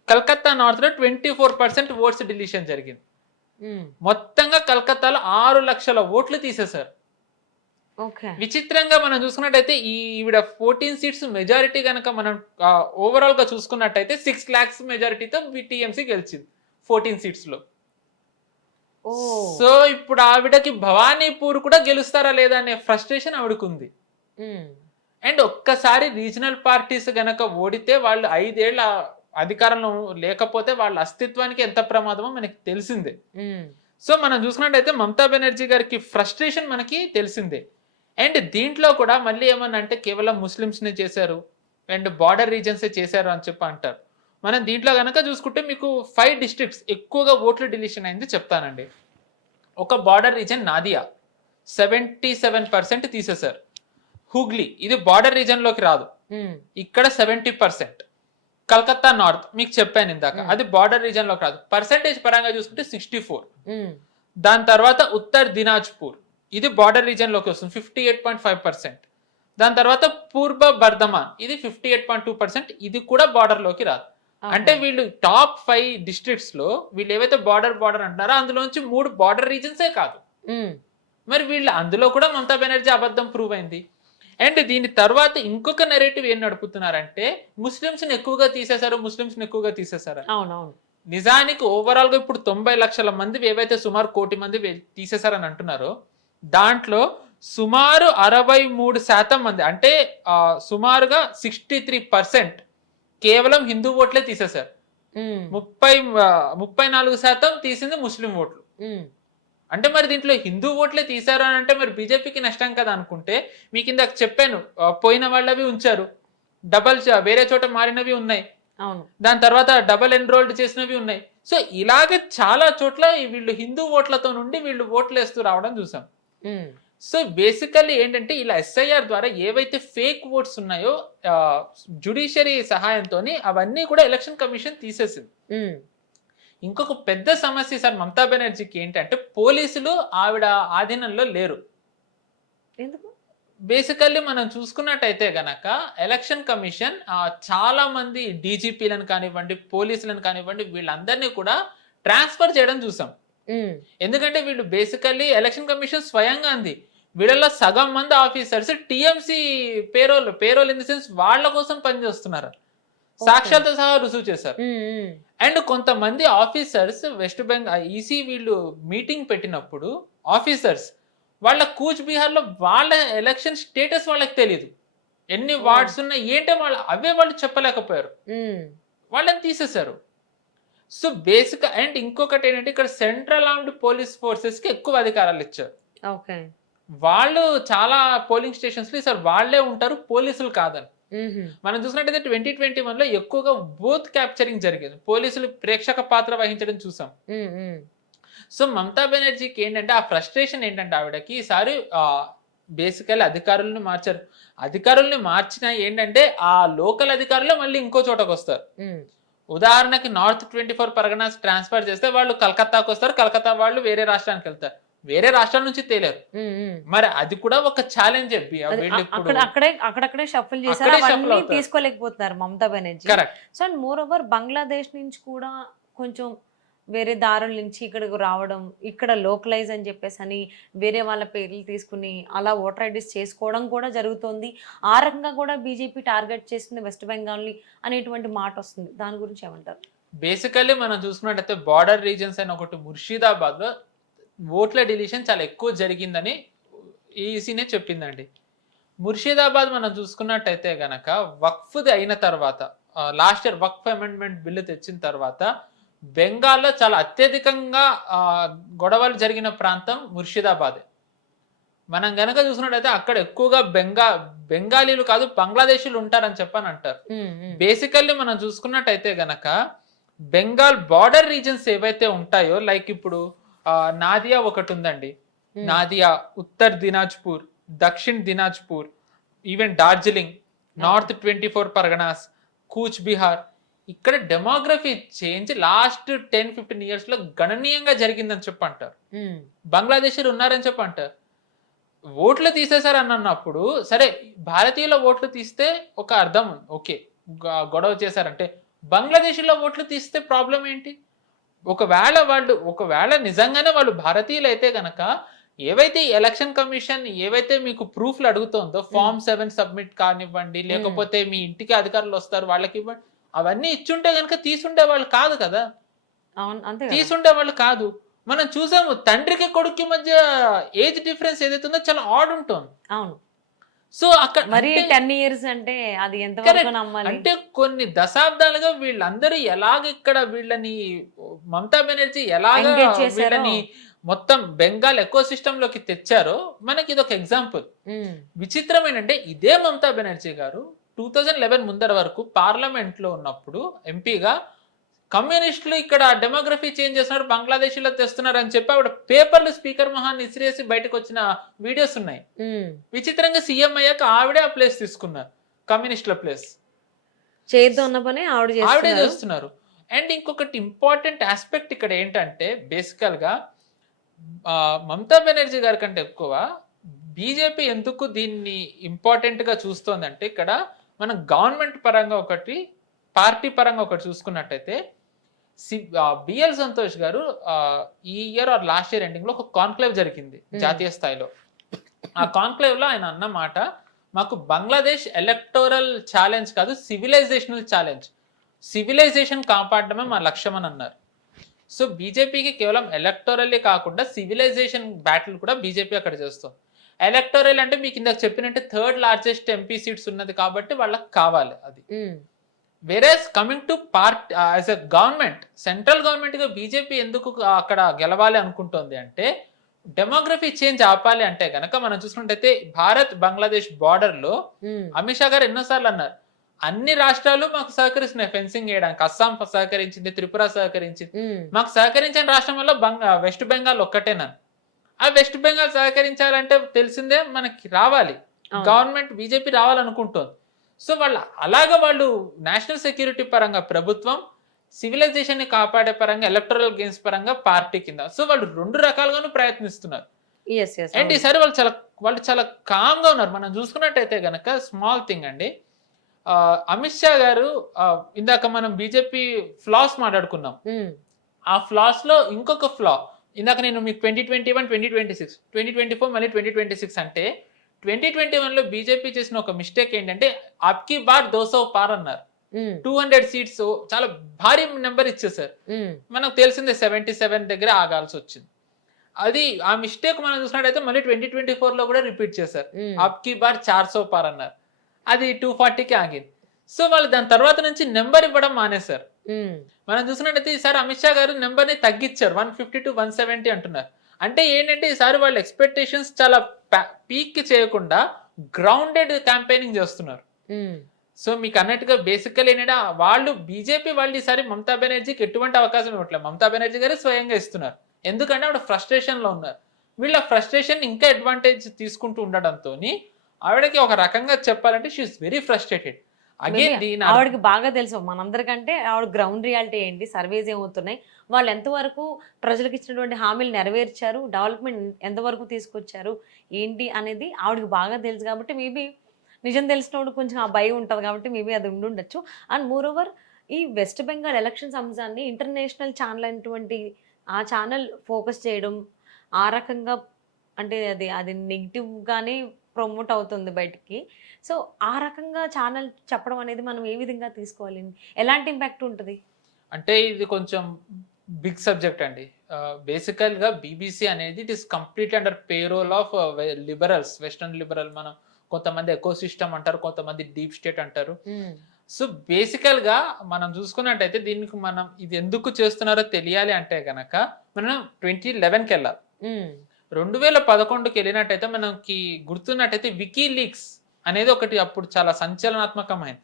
కలకత్తా నార్త్ లో 24% ఓట్స్ డిలీషన్ జరిగింది. మొత్తంగా కలకత్తాలో 6 లక్షల ఓట్లు తీసేశారు. విచిత్రంగా మనం చూసుకున్నట్టయితే ఈవిడ 14 సీట్స్ మెజారిటీ కనుక మనం ఓవరాల్ గా చూసుకున్నట్టయితే 6 lakhs మెజారిటీతో టీఎంసీ గెలిచింది 14 సీట్స్ లో. సో ఇప్పుడు ఆవిడకి భవానీపూర్ కూడా గెలుస్తారా లేదా అనే ఫ్రస్ట్రేషన్ ఆవిడకుంది. అండ్ ఒక్కసారి రీజనల్ పార్టీస్ గనక ఓడితే వాళ్ళు 5 ఏళ్ల అధికారంలో లేకపోతే వాళ్ళ అస్తిత్వానికి ఎంత ప్రమాదమో మనకి తెలిసిందే. సో మనం చూసుకున్నట్టయితే మమతా బెనర్జీ గారికి ఫ్రస్ట్రేషన్ మనకి తెలిసిందే. అండ్ దీంట్లో కూడా మళ్ళీ ఏమన్నా అంటే కేవలం ముస్లిమ్స్ ని చేశారు అండ్ బార్డర్ రీజన్స్ చేశారు అని చెప్పి అంటారు. మనం దీంట్లో కనుక చూసుకుంటే మీకు 5 districts ఎక్కువగా ఓట్లు డిలీషన్ అయింది చెప్తానండి. ఒక బార్డర్ రీజన్ నాదియా 77% తీసేశారు. హుగ్లీ ఇది బార్డర్ రీజన్ లోకి రాదు, ఇక్కడ 70%. కలకత్తా నార్త్ మీకు చెప్పాను ఇందాక, అది బార్డర్ రీజన్ లోకి రాదు, పర్సెంటేజ్ పరంగా చూసుకుంటే 64. దాని తర్వాత ఉత్తర్ దినాజ్పూర్ ఇది బార్డర్ రీజన్ లోకి వస్తుంది 58.5%. దాని తర్వాత పూర్వ బర్ధమాన్ ఇది 58.2%, ఇది కూడా బార్డర్ లోకి రాదు. అంటే వీళ్ళు టాప్ 5 districts లో వీళ్ళు ఏవైతే బార్డర్ అంటున్నారో అందులోంచి 3 బార్డర్ రీజన్సే కాదు. మరి వీళ్ళు అందులో కూడా మమతా బెనర్జీ అబద్ధం ప్రూవ్ అయింది. అండ్ దీని తర్వాత ఇంకొక నెరేటివ్ ఏం నడుపుతున్నారంటే ముస్లిమ్స్ ని ఎక్కువగా తీసేశారు. నిజానికి ఓవరాల్ గా ఇప్పుడు 90 లక్షల మంది ఏవైతే సుమారు 1 కోటి మంది తీసేశారని అంటున్నారో దాంట్లో సుమారు 63% మంది అంటే సుమారుగా 63% కేవలం హిందూ ఓట్లే తీసేశారు. 34% తీసింది ముస్లిం ఓట్లు. అంటే మరి దీంట్లో హిందూ ఓట్లే తీశారు అని అంటే మరి బీజేపీకి నష్టం కదా అనుకుంటే, మీకు ఇందాక చెప్పాను పోయిన వాళ్ళవి ఉంచారు, వేరే చోట మారినవి ఉన్నాయి, దాని తర్వాత డబల్ ఎన్రోల్డ్ చేసినవి ఉన్నాయి. సో ఇలాగే చాలా చోట్ల వీళ్ళు హిందూ ఓట్లతో నుండి వీళ్ళు ఓట్లు వేస్తూ రావడం చూసాం. సో బేసికల్లీ ఏంటంటే ఇలా ఎస్ఐఆర్ ద్వారా ఏవైతే ఫేక్ ఓట్స్ ఉన్నాయో జ్యుడిషియరీ సహాయంతో అవన్నీ కూడా ఎలక్షన్ కమిషన్ తీసేసింది. ఇంకొక పెద్ద సమస్య సార్ మమతా బెనర్జీకి ఏంటంటే పోలీసులు ఆవిడ ఆధీనంలో లేరు. బేసికల్లీ మనం చూసుకున్నట్టయితే గనక ఎలక్షన్ కమిషన్ చాలా మంది డీజీపీలను కానివ్వండి పోలీసులను కానివ్వండి వీళ్ళందరినీ కూడా ట్రాన్స్ఫర్ చేయడం చూసాం. ఎందుకంటే వీళ్ళు బేసికల్లీ ఎలక్షన్ కమిషన్ స్వయంగా అంది వీళ్ళలో సగం మంది officers TMC payroll in the sense వాళ్ళ కోసం పనిచేస్తున్నారు, సాక్ష్యాలతో సహా రుజువు చేశారు. అండ్ కొంతమంది ఆఫీసర్స్ వెస్ట్ బెంగాల్ ఈసీ వీళ్ళు మీటింగ్ పెట్టినప్పుడు ఆఫీసర్స్ వాళ్ళ కూచ్ బీహార్ లో వాళ్ళ ఎలక్షన్ స్టేటస్ వాళ్ళకి తెలియదు, ఎన్ని వార్డ్స్ ఉన్నాయి ఏంటో వాళ్ళు చెప్పలేకపోయారు, వాళ్ళని తీసేశారు. సో బేసిక్ అండ్ ఇంకొకటి ఏంటంటే ఇక్కడ సెంట్రల్ ఆర్మ్డ్ పోలీస్ ఫోర్సెస్ కి ఎక్కువ అధికారాలు ఇచ్చారు. వాళ్ళు చాలా పోలింగ్ స్టేషన్స్ లో సార్ వాళ్ళే ఉంటారు, పోలీసులు కాదని. మనం చూసినట్టయితే 2021 లో ఎక్కువగా బూత్ క్యాప్చరింగ్ జరిగింది, పోలీసులు ప్రేక్షక పాత్ర వహించడం చూసాం. సో మమతా బెనర్జీకి ఏంటంటే ఆ ఫ్రస్ట్రేషన్ ఏంటంటే ఆవిడకి ఈసారి బేసికల్లీ అధికారులను మార్చారు. అధికారుల్ని మార్చినా ఏంటంటే ఆ లోకల్ అధికారులే మళ్ళీ ఇంకో చోటకు వస్తారు. ఉదాహరణకి నార్త్ 24 పరగనాస్ ట్రాన్స్ఫర్ చేస్తే వాళ్ళు కలకత్తాకు వస్తారు, కలకత్తా వాళ్ళు వేరే రాష్ట్రానికి వెళ్తారు, వేరే రాష్ట్రాల నుంచి తేలేరు. మరి అది కూడా ఒక ఛాలెంజ్. అక్కడక్కడే షఫుల్ చేశారు, అవన్నీ తీసుకోలేకపోతున్నారు Mamata Banerjee. So and moreover Bangladesh నుంచి కూడా కొంచెం వేరే దారుల నుంచి ఇక్కడికి రావడం, ఇక్కడ లోకలైజ్ అని చెప్పేసి అని వేరే వాళ్ళ పేర్లు తీసుకుని అలా ఓటర్ ఐడీస్ చేసుకోవడం కూడా జరుగుతుంది. ఆ రకంగా కూడా బీజేపీ టార్గెట్ చేస్తుంది వెస్ట్ బెంగాల్ని అనేటువంటి మాట వస్తుంది. దాని గురించి ఏమంటారు? బేసికల్లీ మనం చూసుకున్నట్టయితే బార్డర్ రీజన్స్ అయిన ఒకటి ముర్షిదాబాద్లో ఓట్ల డిలీషన్ చాలా ఎక్కువ జరిగిందని ఈసీనే చెప్పిందండి. ముర్షిదాబాద్ మనం చూసుకున్నట్టయితే గనక వక్ఫ్ది అయిన తర్వాత, లాస్ట్ ఇయర్ వక్ఫ్ అమెండ్మెంట్ బిల్లు తెచ్చిన తర్వాత బెంగాల్లో చాలా అత్యధికంగా గొడవలు జరిగిన ప్రాంతం ముర్షిదాబాదే. మనం గనక చూసినట్టయితే అక్కడ ఎక్కువగా బెంగాలీలు కాదు బంగ్లాదేశీలు ఉంటారని చెప్పని అంటారు. బేసికల్లీ మనం చూసుకున్నట్టయితే గనక బెంగాల్ బార్డర్ రీజన్స్ ఏవైతే ఉంటాయో, లైక్ ఇప్పుడు నాదియా ఒకటి ఉందండి, నాదియా, ఉత్తర్ దినాజ్పూర్, దక్షిణ్ దినాజ్పూర్, ఈవెన్ డార్జిలింగ్, నార్త్ 24 పరగనాస్, కూచ్ బిహార్, ఇక్కడ డెమోగ్రఫీ చేంజ్ లాస్ట్ 10-15 years లో గణనీయంగా జరిగిందని చెప్పంటారు. బంగ్లాదేశీలు ఉన్నారని చెప్పంటారు. ఓట్లు తీసేశారు అని అన్నప్పుడు, సరే భారతీయుల ఓట్లు తీస్తే ఒక అర్థం, ఓకే గొడవ చేశారంటే, బంగ్లాదేశీలో ఓట్లు తీస్తే ప్రాబ్లం ఏంటి? ఒకవేళ నిజంగానే వాళ్ళు భారతీయులు అయితే గనక ఏవైతే ఎలక్షన్ కమిషన్ ఏవైతే మీకు ప్రూఫ్లు అడుగుతుందో, Form 7 సబ్మిట్ కానివ్వండి, లేకపోతే మీ ఇంటికి అధికారులు వస్తారు వాళ్ళకి ఇవ్వండి, అవన్నీ ఇచ్చుంటే గనక తీసుండే వాళ్ళు కాదు కదా, తీసుండే వాళ్ళు కాదు. మనం చూసాము తండ్రికి కొడుక్కి మధ్య ఏజ్ డిఫరెన్స్ ఏదైతే ఉందో చాలా ఆడ్ ఉంటుంది. అవును. సో అక్కడ మరి 10 years అంటే అది ఎంతవరకు నమ్మాలి? అంటే కొన్ని దశాబ్దాలుగా వీళ్ళందరూ ఎలాగ ఇక్కడ వీళ్ళని మమతా బెనర్జీ ఎలాగ వీళ్ళని మొత్తం బెంగాల్ ఎకో సిస్టమ్ లోకి తెచ్చారో మనకి ఇది ఒక ఎగ్జాంపుల్. విచిత్రం ఏంటంటే ఇదే మమతా బెనర్జీ గారు 2011 ముందర వరకు పార్లమెంట్ లో ఉన్నప్పుడు ఎంపీగా కమ్యూనిస్టులు ఇక్కడ డెమోగ్రఫీ చేంజ్ చేస్తున్నారు, బంగ్లాదేశీలో తెస్తున్నారు అని చెప్పి ఆవిడ పేపర్లు స్పీకర్ మహాన్ని ఇసిరేసి బయటకు వచ్చిన వీడియోస్ ఉన్నాయి. విచిత్రంగా సీఎం అయ్యాక ఆవిడే ఆ ప్లేస్ తీసుకున్నారు, కమ్యూనిస్టుల ప్లేస్ ఆవిడే చేస్తున్నారు. అండ్ ఇంకొకటి ఇంపార్టెంట్ ఆస్పెక్ట్ ఇక్కడ ఏంటంటే, బేసికల్ గా మమతా బెనర్జీ గారి కంటే ఎక్కువ బీజేపీ ఎందుకు దీన్ని ఇంపార్టెంట్ గా చూస్తోందంటే, ఇక్కడ మనం గవర్నమెంట్ పరంగా ఒకటి, పార్టీ పరంగా ఒకటి చూసుకున్నట్టయితే, బిఎల్ సంతోష్ గారు ఈ year are last year ending లో ఒక కాన్క్లేవ్ జరిగింది జాతీయ స్థాయిలో. ఆ కాన్క్లేవ్ లో ఆయన అన్న మాట, మాకు బంగ్లాదేశ్ ఎలక్టోరల్ ఛాలెంజ్ కాదు, సివిలైజేషనల్ ఛాలెంజ్, సివిలైజేషన్ కాపాడడమే మా లక్ష్యం అని అన్నారు. సో బీజేపీకి కేవలం ఎలక్టోరల్లే కాకుండా సివిలైజేషన్ బ్యాటిల్ కూడా బీజేపీ అక్కడ చేస్తుంది. ఎలక్టోరల్ అంటే మీకు ఇందాక చెప్పినట్టే 3rd largest ఎంపీ సీట్స్ ఉన్నది కాబట్టి వాళ్ళకి కావాలి అది. Whereas coming to party as a government, central government గా బీజేపీ ఎందుకు అక్కడ గెలవాలి అనుకుంటోంది అంటే, డెమోగ్రఫీ చేంజ్ ఆపాలి అంటే గనక మనం చూసుకుంటే భారత్ బంగ్లాదేశ్ బార్డర్ లో అమిత్ షా గారు ఎన్నోసార్లు అన్నారు, అన్ని రాష్ట్రాలు మాకు సహకరిస్తున్నాయి ఫెన్సింగ్ చేయడానికి. అస్సాం సహకరించింది, త్రిపుర సహకరించింది, మాకు సహకరించిన రాష్ట్రం వల్ల వెస్ట్ బెంగాల్ ఒక్కటేనని. ఆ వెస్ట్ బెంగాల్ సహకరించాలంటే తెలిసిందే మనకి రావాలి, గవర్నమెంట్ బీజేపీ రావాలనుకుంటోంది. సో వాళ్ళు నేషనల్ సెక్యూరిటీ పరంగా ప్రభుత్వం, సివిలైజేషన్ ని కాపాడే పరంగా ఎలక్టరల్ గేమ్స్ పరంగా పార్టీ కింద. సో వాళ్ళు 2 రకాలుగాను ప్రయత్నిస్తున్నారు. అండ్ ఈసారి వాళ్ళు చాలా కామ్ గా ఉన్నారు. మనం చూసుకున్నట్టయితే గనక స్మాల్ థింగ్ అండి, అమిత్ షా గారు ఇందాక మనం బీజేపీ ఫ్లాస్ మాట్లాడుకున్నాం, ఆ ఫ్లాస్ లో ఇంకొక ఫ్లా ఇందాక నేను మీకు 2021, 2026, 2024 మళ్ళీ 2026 అంటే 2021 లో బీజేపీ చేసిన ఒక మిస్టేక్ ఏంటంటే అబ్కి బార్ 200 పార్ అన్నారు. 200 seats చాలా భారీ నెంబర్ ఇచ్చేసారు. మనకు తెలిసిందే 77 దగ్గర ఆగాల్సి వచ్చింది. అది ఆ మిస్టేక్ మనం చూసినట్టయితే మళ్ళీ 2024 లో కూడా రిపీట్ చేశారు, అబ్కి బార్ 400 పార్ అన్నారు, అది 240కి ఆగింది. సో వాళ్ళు దాని తర్వాత నుంచి నెంబర్ ఇవ్వడం మానేశారు. మనం చూసినట్టయితే ఈసారి అమిత్ షా గారు నెంబర్ ని తగ్గించారు, 150 to 170 అంటున్నారు. అంటే ఏంటంటే ఈసారి వాళ్ళ ఎక్స్పెక్టేషన్స్ చాలా పీక్ చేయకుండా గ్రౌండెడ్ క్యాంపెయినింగ్ చేస్తున్నారు. సో మీకు అన్నట్టుగా బేసికల్ ఏంటంటే బీజేపీ వాళ్ళు ఈసారి మమతా బెనర్జీకి ఎటువంటి అవకాశం ఇవ్వట్లేదు, మమతా బెనర్జీ గారు స్వయంగా ఇస్తున్నారు. ఎందుకంటే ఆవిడ ఫ్రస్ట్రేషన్ లో ఉన్నారు. వీళ్ళ ఫ్రస్ట్రేషన్ ఇంకా అడ్వాంటేజ్ తీసుకుంటూ ఉండడంతో ఆవిడకి ఒక రకంగా చెప్పాలంటే షీఈస్ వెరీ ఫ్రస్ట్రేటెడ్. అగైన్ దీని ఆవిడకి బాగా తెలుసు మనందరికంటే ఆవిడ గ్రౌండ్ రియాలిటీ ఏంటి, సర్వేస్ ఏమవుతున్నాయి, వాళ్ళు ఎంతవరకు ప్రజలకు ఇచ్చినటువంటి హామీలు నెరవేర్చారు, డెవలప్మెంట్ ఎంతవరకు తీసుకొచ్చారు ఏంటి అనేది ఆవిడకి బాగా తెలుసు. కాబట్టి మేబీ నిజం తెలిసినప్పుడు కొంచెం ఆ భయం ఉంటుంది కాబట్టి మేబీ అది ఉండుండొచ్చు. అండ్ మోర్ ఓవర్ ఈ వెస్ట్ బెంగాల్ ఎలక్షన్స్ అంశాన్ని ఇంటర్నేషనల్ ఛానల్ అయినటువంటి ఆ ఛానల్ ఫోకస్ చేయడం, ఆ రకంగా అంటే అది అది నెగిటివ్గానే ప్రమోట్ అవుతుంది బయటికి. సో ఆ రకంగా ఛానల్ చెప్పడం అనేది మనం ఏ విధంగా తీసుకోవాలి, ఎలాంటి ఇంపాక్ట్ ఉంటుంది? అంటే ఇది కొంచెం బిగ్ సబ్జెక్ట్ అండి. బేసికల్గా బీబీసీ అనేది it is complete under payroll of liberals, western liberal. మనం కొంతమంది ఎకో సిస్టమ్ అంటారు, కొంతమంది డీప్ స్టేట్ అంటారు. సో బేసికల్గా మనం చూసుకున్నట్టయితే దీనికి మనం ఇది ఎందుకు చేస్తున్నారో తెలియాలి అంటే కనుక మనం 2011కి వెళ్ళాలి. 2011కి వెళ్ళినట్టయితే మనకి గుర్తున్నట్టయితే వికీలీక్స్ అనేది ఒకటి అప్పుడు చాలా సంచలనాత్మకమైంది.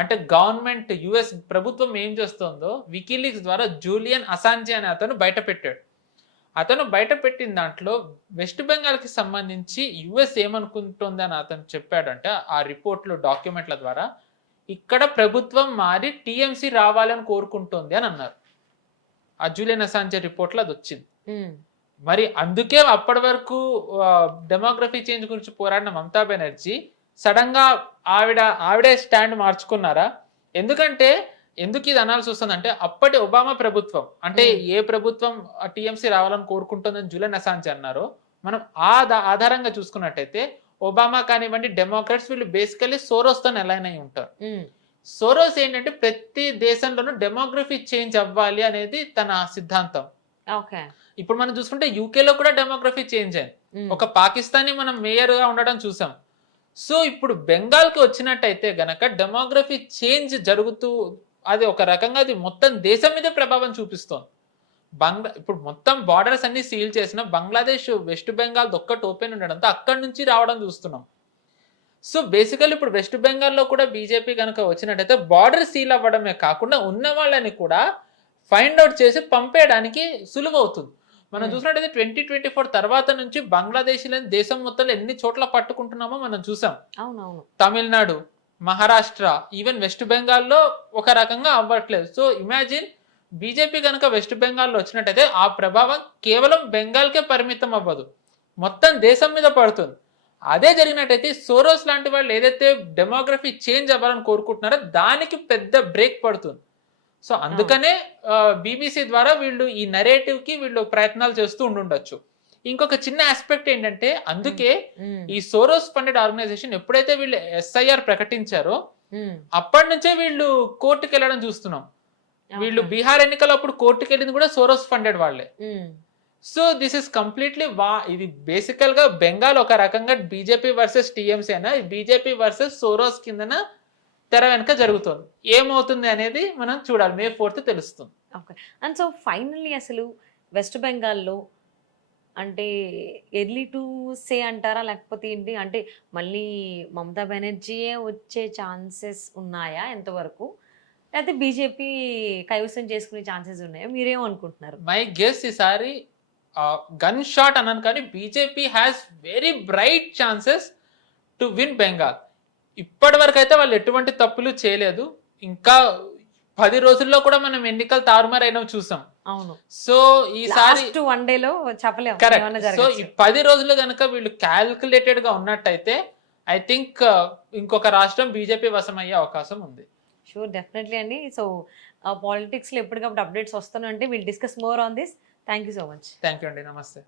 అంటే గవర్నమెంట్ యుఎస్ ప్రభుత్వం ఏం చేస్తుందో వికీలీక్స్ ద్వారా జూలియన్ అసాంజే అనే అతను బయట పెట్టాడు. అతను బయట పెట్టిన దాంట్లో వెస్ట్ బెంగాల్కి సంబంధించి యుఎస్ ఏమనుకుంటుంది అని అతను చెప్పాడంటే ఆ రిపోర్ట్లు డాక్యుమెంట్ల ద్వారా ఇక్కడ ప్రభుత్వం మారి టీఎంసీ రావాలని కోరుకుంటుంది అని అన్నారు. ఆ జూలియన్ అసాంజే రిపోర్ట్లో అది వచ్చింది. మరి అందుకే అప్పటి వరకు డెమోగ్రఫీ చేంజ్ గురించి పోరాడిన మమతా బెనర్జీ సడన్ గా ఆవిడే స్టాండ్ మార్చుకున్నారా? ఎందుకంటే ఎందుకు ఇది అనాల్సి వస్తుందంటే అప్పటి ఒబామా ప్రభుత్వం అంటే ఏ ప్రభుత్వం టీఎంసీ రావాలని కోరుకుంటుందని జూలియన్ అసాంజే అన్నారో మనం ఆధారంగా చూసుకున్నట్టయితే ఒబామా కానివ్వండి డెమోక్రాట్స్ వీళ్ళు బేసికల్లీ సోరోస్తో అలైన్ అయి ఉంటారు. సోరోస్ ఏంటంటే ప్రతి దేశంలోనూ డెమోగ్రఫీ చేంజ్ అవ్వాలి అనేది తన సిద్ధాంతం. ఇప్పుడు మనం చూసుకుంటే యూకేలో కూడా డెమోగ్రఫీ చేంజ్ అయింది. ఒక పాకిస్తానీ మనం మేయర్ గా ఉండడం చూసాం. సో ఇప్పుడు బెంగాల్కి వచ్చినట్టయితే గనక డెమోగ్రఫీ చేంజ్ జరుగుతూ అది ఒక రకంగా అది మొత్తం దేశం మీద ప్రభావం చూపిస్తోంది. ఇప్పుడు మొత్తం బార్డర్స్ అన్ని సీల్ చేసిన బంగ్లాదేశ్ వెస్ట్ బెంగాల్ ఒక్కటి ఓపెన్ ఉండడంతో అక్కడి నుంచి రావడం చూస్తున్నాం. సో బేసికల్ ఇప్పుడు వెస్ట్ బెంగాల్లో కూడా బీజేపీ కనుక వచ్చినట్టయితే బార్డర్ సీల్ అవ్వడమే కాకుండా ఉన్న వాళ్ళని కూడా ఫైండ్ అవుట్ చేసి పంపేయడానికి సులువు అవుతుంది. మనం చూసినట్టయితే 2024 తర్వాత నుంచి బంగ్లాదేశీలను దేశం మొత్తంలో ఎన్ని చోట్ల పట్టుకుంటున్నామో మనం చూసాం. అవునవును, తమిళనాడు, మహారాష్ట్ర, ఈవెన్ వెస్ట్ బెంగాల్లో ఒక రకంగా అవ్వట్లేదు. సో ఇమాజిన్ బీజేపీ కనుక వెస్ట్ బెంగాల్లో వచ్చినట్టయితే ఆ ప్రభావం కేవలం బెంగాల్కే పరిమితం అవ్వదు, మొత్తం దేశం మీద పడుతుంది. అదే జరిగినట్టయితే సోరోస్ లాంటి వాళ్ళు ఏదైతే డెమోగ్రఫీ చేంజ్ అవ్వాలని కోరుకుంటున్నారో దానికి పెద్ద బ్రేక్ పడుతుంది. సో అందుకనే బీబీసీ ద్వారా వీళ్ళు ఈ నరేటివ్ కి వీళ్ళు ప్రయత్నాలు చేస్తూ ఉండుండొచ్చు. ఇంకొక చిన్న ఆస్పెక్ట్ ఏంటంటే అందుకే ఈ సోరోస్ ఫండెడ్ ఆర్గనైజేషన్ ఎప్పుడైతే వీళ్ళు ఎస్ఐఆర్ ప్రకటించారో అప్పటి నుంచే వీళ్ళు కోర్టుకి వెళ్ళడం చూస్తున్నాం. వీళ్ళు బీహార్ ఎన్నికలు అప్పుడు కోర్టుకి వెళ్ళింది కూడా సోరోస్ ఫండెడ్ వాళ్ళే. సో దిస్ ఇస్ కంప్లీట్లీ ఇది బేసికల్ గా బెంగాల్ ఒక రకంగా బీజేపీ వర్సెస్ టీఎంసీ అయినా బీజేపీ వర్సెస్ సోరోస్ కిందన తెర వెనక జరుగుతుంది. ఏమవుతుంది అనేది మనం చూడాలి, May 4th తెలుస్తుంది. ఓకే. అండ్ సో ఫైనల్లీ అసలు వెస్ట్ బెంగాల్లో అంటే ఎర్లీ టు సే అంటారా లేకపోతే ఏంటి, అంటే మళ్ళీ మమతా బెనర్జీయే వచ్చే ఛాన్సెస్ ఉన్నాయా ఎంతవరకు, లేకపోతే బీజేపీ కైవసం చేసుకునే ఛాన్సెస్ ఉన్నాయా, మీరేమనుకుంటున్నారు? మై గెస్ ఈసారి గన్ షాట్ అన్నాను కానీ BJP has very bright chances to win Bengal. ఇప్పటి వరకు అయితే వాళ్ళు ఎటువంటి తప్పులు చేయలేదు. ఇంకా 10 రోజుల్లో కూడా మనం ఎన్నికలు తారుమారైన చూసాం. అవును. సో ఈసారి వన్ డేలో చెప్పలేము. కరెక్ట్. సో ఈ 10 రోజులు కనుక వీళ్ళు క్యాల్కులేటెడ్ గా ఉన్నట్టయితే ఐ థింక్ ఇంకొక రాష్ట్రం బీజేపీ వశం అయ్యే అవకాశం ఉంది. షూర్, డెఫినెట్లీ అండి. సో పాలిటిక్స్ లో ఎప్పటికప్పుడు అప్డేట్స్ వస్తాను అంటే will discuss more on this. Thank you so much. Thank you అండి, నమస్తే.